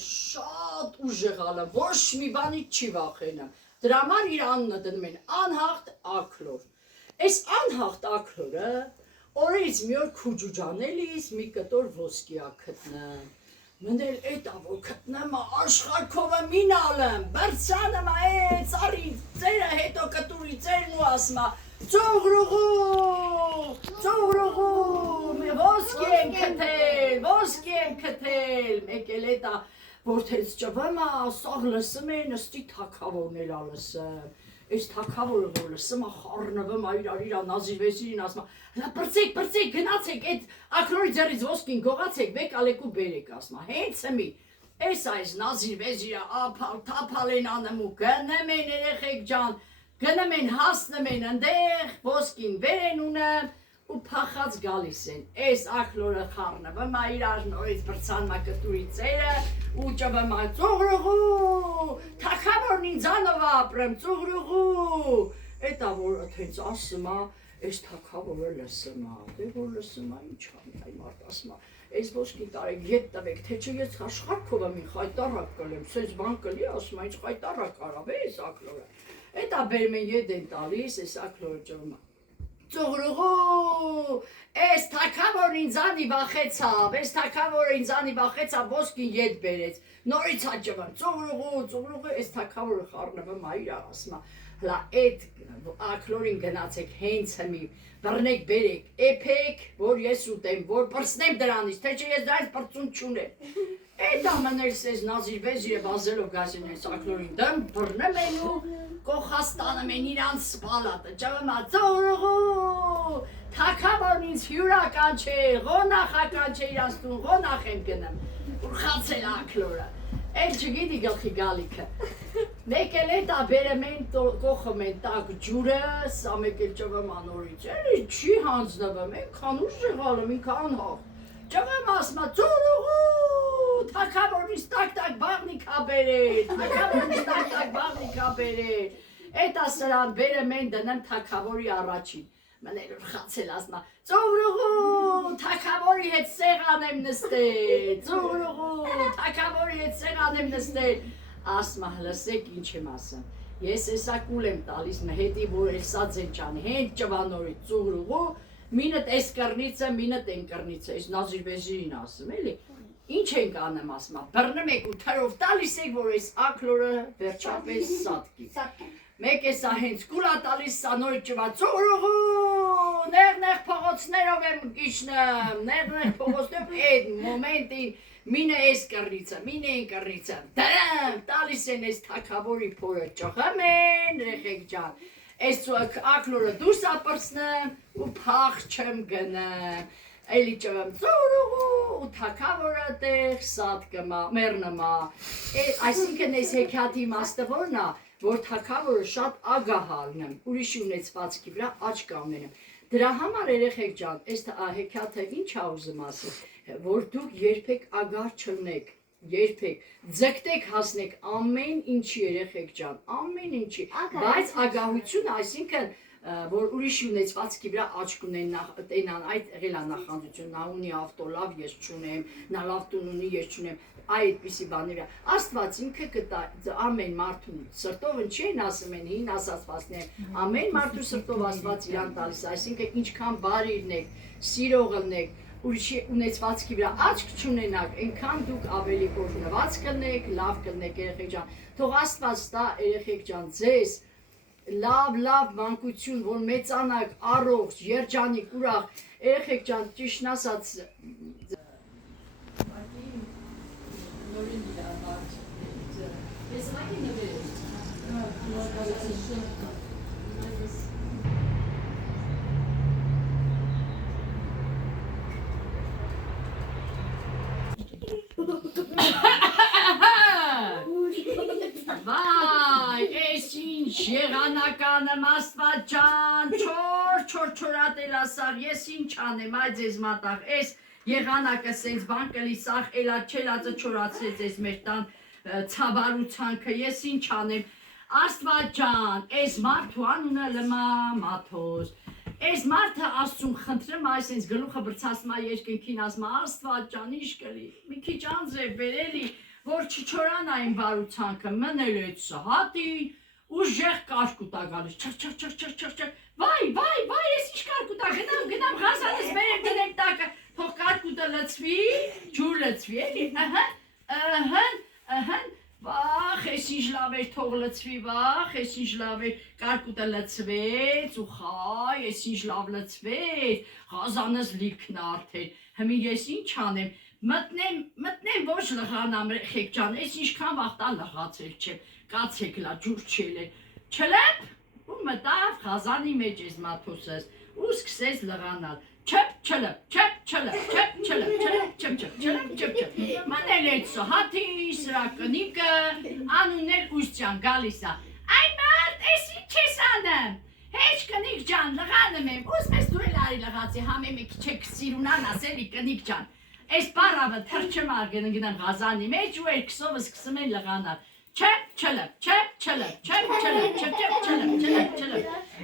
Շատ ուժեղալ եմ, ոչ մի բանից չի վախենում։ Դրա համար իր անունը դնում են անհաղթ աքլոր։ Այս անհաղթ աքլորը օրից մի օր քուջուջանելիս մի կտոր ոսկի ա գտնում։ Մնել էտա որ գտնեմ աշխարհքովը մինալեմ, բրցանեմ ծառի ծերը հետո կտուրի ծերն ու ասմա ծուղրուղու, մի ոսկի եմ գտել, մեկ էլ էտա Որթեց ճվեմ սաղ լսում են, ըստի թագավորն էլ լսում։ Այս թագավորը որ լսում խառնվում իր նազիվեզին ասում, հլա բրցեք, գնացեք, այդ աքլորի ձեռից ոսկին գողացեք, մեկ ալեք ու բերեք ասում։ Հենց մի այս նազիվեզիը ափալ թափալ են անում ու գնում են երեխեք ջան, գնում են հասնում են ընդեղ, ոսկին վեր են ունեմ ու փախած գալիս են։ Այս աքլորը խառնվում իր նորից բրցանմա կտուրի ծերը ու ճվեմ ծուղրուղու, թագավորն ինձանով ապրեմ, ծուղրուղու։ Էտա որ հենց ասում այս թագավորը լսում դե որ լսում ինչ անի, այ մարդ ասում այս ոսկի տարեք ետ տվեք, թե չէ ես աշխարհքով եմ խայտարակ կլեմ, սենց բան կլի, ասում ինչ խայտարակ արավ այս աքլորը։ Էտա բերում են ետ են տալիս, այս աքլորը ճվում Ծուղրուղու, այս թագավորն ինձանի վախեցավ, ոսկին ետ բերեց, նորից հաճվեմ, ծուղրուղու, այս թագավորը խառնվում իր ասում հլա այդ աքլորին գնացեք հենց հմի, բռնեք բերեք, էփեք, որ ես ուտեմ, որ պրծնեմ դրանից, թե չէ ես դրանից պրծուն չունեմ։ Այդ ամենել սեզ նազիվեզիրը բազելով գասին այս աքլորին դեմ, բռնում են ու կոխաստանում են իրանց սպալատը, ճվմա ծուղրուղու, թագավորն ինձ հյուրական չէ, ղոնախական չէ իրանց տուն, ղոնախ եմ գնում, ուրխացել աքլորը, էլ չգիտի գլխի գալիքը, մեկ էլ էտա բերեմ են կոխում են տակ ջուրը, սա մեկ էլ ճվմա նորից, էլ չի հանձնվում, ենքան ուժ եղալում, ինքան հաղ, ճվմ ասմա ծուղրուղու, թագավորնից տակ բաղնիկ հա բերել, էտա սրան բերեմ են դնեմ թագավորի առաջին, մնել ուրխացել ասմա, ծուղրուղու, թագավորի հետ սեղան եմ նստել, ասմա հլսեք ինչ եմ ասում, ես էսա կուլ եմ տալիս հետի որ էսա ձեն չանի, հենց ճվանորից ծուղրուղու, մինըտ էս կռնիցը, մինըտ են կռնիցը, այս նազիվեզիրին ասում էլի, ինչ ենք անեմ ասմա, բռնում եք ու թրով տալիս եք, որ այս աքլորը վերջապես սատկի, մեկ էսա հենց կուլա տալիս սա նորից ճվա ծուղրուղու, նեղ փողոցներով եմ գիշնում, նեղ փողոցներով այդ մոմենտին մինը էս կռնիցը, դրամ տալիս են այս թագավորի փորը ճոխում են, երեխեք ջան, այս աքլորը դուրս ապրցնեմ ու փախ չեմ գնեմ, էլի ճվեմ ծուղրուղու, թագավորը տեղ սատ կմա, մեռնմա, այսինքն այս հեքիաթի իմաստը որն ա, որ թագավորը շատ ագահ ալնեմ, ուրիշի ունեցվածքի վրա աչք ունենեմ, դրա համար երեխեք ջան, այս հեքիաթը ինչ ա ուզում ասել, որ դուք երբեք ագահ չլնեք, երբեք, ձգտեք հասնեք ամեն ինչի երեխեք ջան, ամեն ինչի, բայց ագահությունը, այսինքն, որ ուրիշի ունեցվածքի վրա աչք ունենան, այդ եղել է նախանձություն, նա ունի ավտո լավ, ես չունեմ, նա լավ տուն ունի, ես չունեմ, այդպիսի բաների վրա, Աստված ինքը կտա ամեն մարդու սրտով չի են ասում են հին ասացվածներ, ամեն մարդու սրտով Աստված իրան տալիս, այսինքն ինչքան բարիրն եք, սիրող ըլնեք, ուրիշի ունեցվածքի վրա աչք չունենաք, այնքան դուք ավելի օրհնված կլնեք, լավ կլնեք երեխեք ջան, թող Աստված տա երեխեք ջան ձեզ լավ մանկություն, որ մեծանաք, առողջ, երջանիկ, ուրախ, երեխեք ջան, ճիշտն ասած Վայ, ես ինչ եղանական եմ Աստված ջան, չորատել ասար, ես ինչ անեմ, այ ձեզ մատաղ, ես եղանակը սենց բան կլի սաղ էլա չելածը չորացրեց ես մեր տան ցավարուցանքը, ես ինչ անեմ, Աստված ջան, ես մարդու անունը լմա Մաթոս, ես մարդը Աստծուն խնդրեմ, այս ինձ գլուխը բրցասմա երկնքին ասմա, Աստված ջան, ինչ կլի, մի քիչ անձրև բերելի, որ չչորանային վարուցանքը մնել այդ սահատին, ուժեղ կարկուտա գալիս, չղ, վայ, ես ինչ կարկուտա, գնամ Ղազանս բերեմ դնեմ տակը, թող կարկուտը լցվի, ջուր լցվի, էլի, վախ, ես ինչ լավ էր թող լցվի, վախ, ես ինչ լավ էր կարկուտը լցվեց ու խայ, ես ինչ լավ լցվեց, Ղազանս լիքն արդեն, հմի ես ինչ անեմ, մտնեմ ոչ լղանամ Ռեխեք ջան, ես ինչքան վաղտա լղացել չեմ, կացեք լա ջուր չել է, չլեպ, ու մտավ Ղազանի մեջ ես մաթոսս, ու սկսեց լղանալ, չփ, մնել այդ սահատի, սրա կնիկը, անուններ ուստյան գալիս է, այ մարդ, ես ինչ ես անեմ, հեչ կնիկ ջան, լղանում եմ, ուզմ ես դու էլ արի լղացի, համե մի քիչ սիրունան ասելի կնիկ ջան, այս բարավը թրջեմ արգեն գնամ Ղազանի մեջ ու երկսովը սկսում են լղանալ, չփ,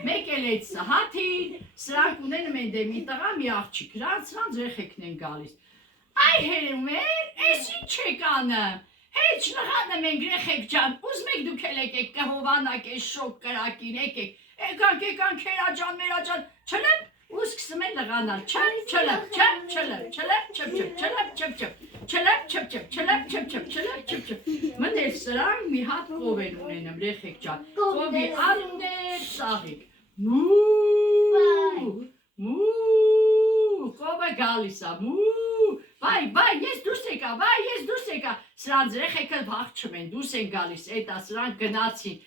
մեկ էլ այդ սահատի, սրանք ունենում են դե մի տղա մի աղջիկ, սրանց Ռեխեկն են գալիս, այ հերումեր, ես ինչ եք անում, հեչ լղանում ենք Ռեխեք ջան, ուզմ եք դուք էլ եկեք կհովանակ այս շոկ կրակին եկեք, եկանք հերա ջան, մերա ջան, չլեպ, ու սկսում են լղանալ, մնել սրանք մի հատ կով են ունենում, Ռեխեք ջան, կովի անուններ ծաղիկ, մու, կովը գալիս է, մու, վայ, ես դուրս եկա, սրանց Ռեխեկը վաղճում են, դուրս են գալիս, էտա սրանք գնացին,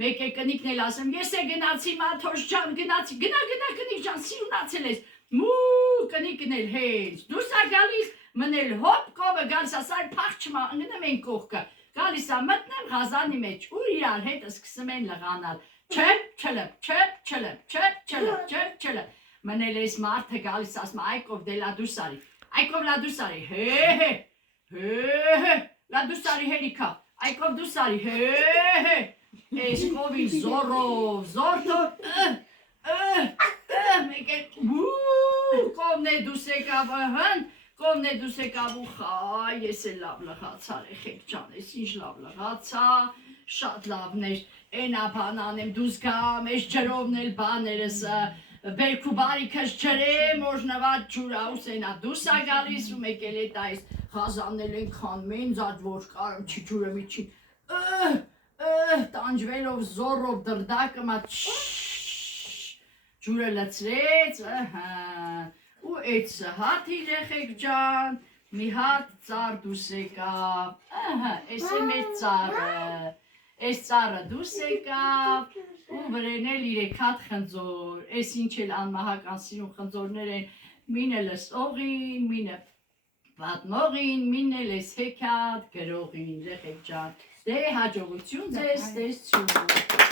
մեկ է կնիկն էլ ասեմ, ես է գնացի Մաթոս ջան, գնացի, գնա կնիկ ջան, սիրունացել ես, մու, կնիկն էլ հենց, դուրս է գալիս, մնել հոպ, կովը գալիս, ասար փախչմա, ընգնում են կողքը, գալիս է մտնեմ Ղազանի մեջ, ու իրար հետը սկսում են լղանալ, չլը, մնել ես մարդը գալիս, ասում, այկով դե լա դուրս արի, լա դուրս արի հերիքա, այկով դուրս արի, Ես կովի զորթով, մեկ է, կովն է դուս եկավ ու խայ, ես է լավ լղացա Ռեխեք ջան, ես ինչ լավ լղացա, շատ լավն էր, ենա բան անեմ, դուս գամ, ես ջրովն էլ բաներս, բերքու բարիքս ջրեմ, օժնված ջուրա ուսենա դուս է գալիս ու մեկ էլ էտ այս Ղազանն են քան մեն զատ որ կարմ չի ջուրը միջին, տանջվելով զորով դրդակը մա ջուրը լցրեց, ու այդ սահատի Ռեխեք ջան, մի հատ ծար դուս եկավ, ես է մեր ծարը, այս ծարը դուս եկավ, ու վրեն էլ 3 հատ խնձոր, ես ինչ էլ անմահական սիրուն խնձորներ են, մինը լսողին, մինը պատմողին, մինը լես հեքատ գրողին Ռեխեք ջան, դե հաջողություն ձեզ, տեսություն